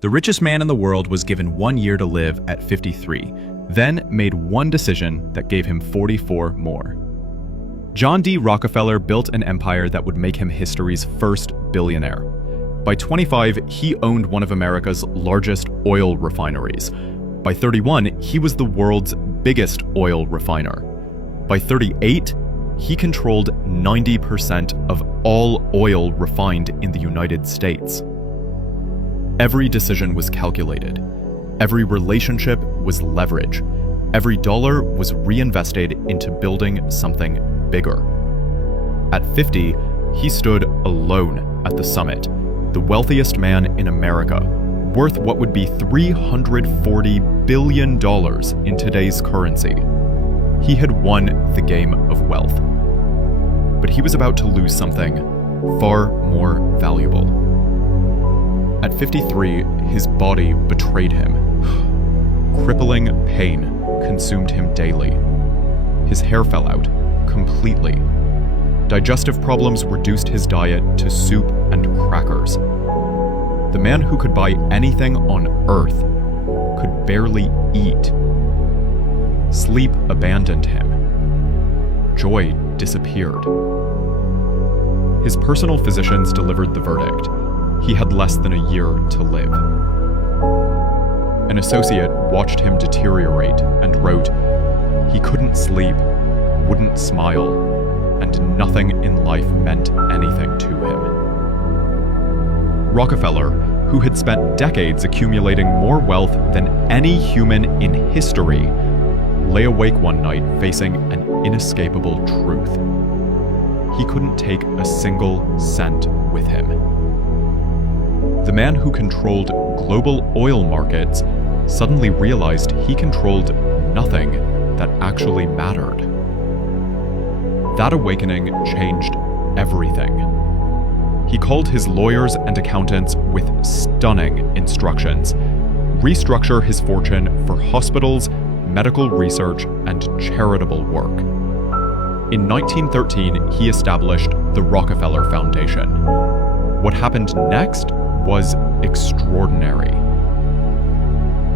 The richest man in the world was given 1 year to live at 53, then made one decision that gave him 44 more. John D. Rockefeller built an empire that would make him history's first billionaire. By 25, he owned one of America's largest oil refineries. By 31, he was the world's biggest oil refiner. By 38, he controlled 90% of all oil refined in the United States. Every decision was calculated. Every relationship was leverage. Every dollar was reinvested into building something bigger. At 50, he stood alone at the summit, the wealthiest man in America, worth what would be $340 billion in today's currency. He had won the game of wealth. But he was about to lose something far more valuable. At 53, his body betrayed him. Crippling pain consumed him daily. His hair fell out completely. Digestive problems reduced his diet to soup and crackers. The man who could buy anything on earth could barely eat. Sleep abandoned him. Joy disappeared. His personal physicians delivered the verdict. He had less than a year to live. An associate watched him deteriorate and wrote, "He couldn't sleep, wouldn't smile, and nothing in life meant anything to him." Rockefeller, who had spent decades accumulating more wealth than any human in history, lay awake one night facing an inescapable truth. He couldn't take a single cent with him. The man who controlled global oil markets suddenly realized he controlled nothing that actually mattered. That awakening changed everything. He called his lawyers and accountants with stunning instructions: restructure his fortune for hospitals, medical research, and charitable work. In 1913, he established the Rockefeller Foundation. What happened next was extraordinary.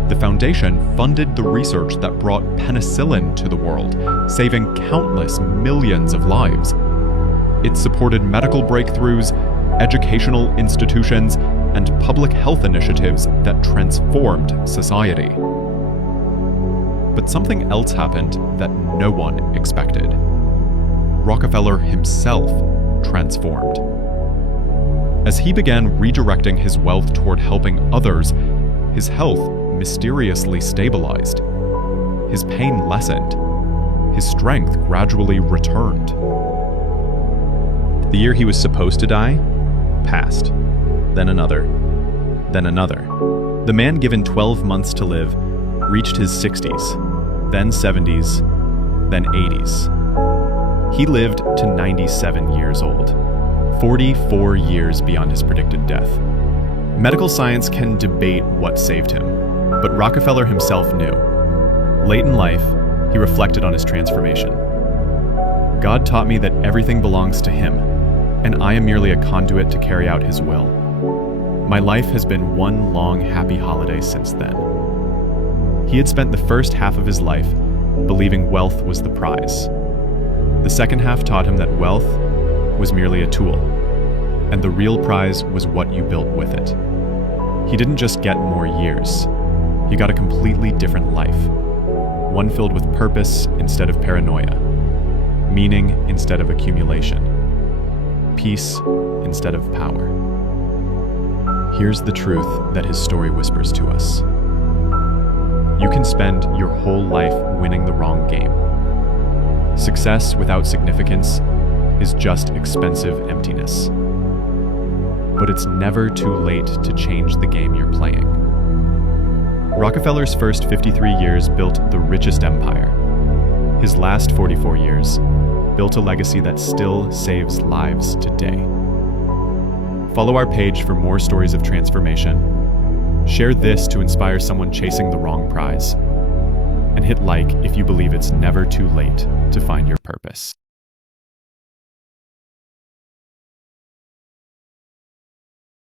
The foundation funded the research that brought penicillin to the world, saving countless millions of lives. It supported medical breakthroughs, educational institutions, and public health initiatives that transformed society. But something else happened that no one expected. Rockefeller himself transformed. As he began redirecting his wealth toward helping others, his health mysteriously stabilized. His pain lessened. His strength gradually returned. The year he was supposed to die passed. Then another. Then another. The man given 12 months to live reached his 60s, then 70s, then 80s. He lived to 97 years old, 44 years beyond his predicted death. Medical science can debate what saved him, but Rockefeller himself knew. Late in life, he reflected on his transformation. God taught me that everything belongs to Him, and I am merely a conduit to carry out His will. My life has been one long happy holiday since then. He had spent the first half of his life believing wealth was the prize. The second half taught him that wealth was merely a tool, and the real prize was what you built with it. He didn't just get more years. He got a completely different life. One filled with purpose instead of paranoia, meaning instead of accumulation, peace instead of power. Here's the truth that his story whispers to us. You can spend your whole life winning the wrong game. Success without significance is just expensive emptiness. But it's never too late to change the game you're playing. Rockefeller's first 53 years built the richest empire. His last 44 years built a legacy that still saves lives today. Follow our page for more stories of transformation. Share this to inspire someone chasing the wrong prize. And hit like if you believe it's never too late to find your purpose.